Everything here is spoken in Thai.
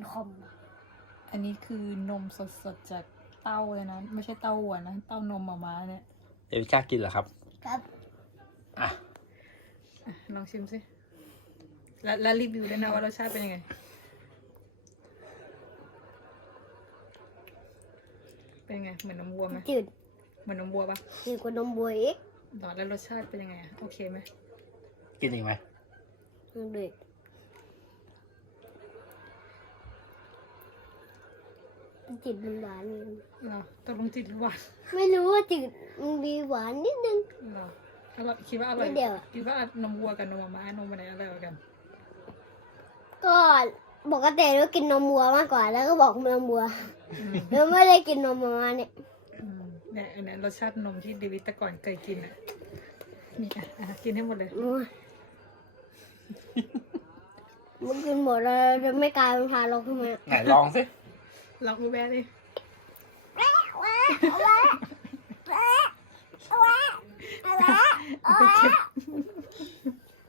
นคอม อันนี้คือนมสดๆ จากเต้าเลยนะ ไม่ใช่เต้าหัวนะเต้านมมาม้าเนี่ยเอวิก้ากินเหรอครับ ครับอ่ะลองชิมสิแล้วรีวิวด้วยนะว่ารสชาติเป็นยังไง เป็นไงเหมือนนมวัวไหมจืด เหมือนนมวัวปะจืดกว่านมวัวอีกหลอดแล้วรสชาติเป็นยังไงอะโอเคไหมกินอีกไหมดืจิตมันหวานนลดนหรอตกลงจิตหวานไม่รู้ว่าจิตมันมีหวานนิดนึงหรออร่อยคิดว่าอร่อยคิดว่านมวัวกับนมม้านมอะไรอะไรกันกว่อกันก็ปกติว่ากินนมวัวมากกว่าแล้วก็บอกนมวัวแล้วไม่ได้กินนมม้าเนี่ยเนี่ยเนี่ยรสชาตินมที่ดิวิตก่อนเคยกินอ่ะนี่อ่ะ กินให้หมดเลยมึงกินหมดแล้วจะไม่กลายเป็นพาลกทำไม ไหนลองสิ lọc mua bé đi Hãy subscribe cho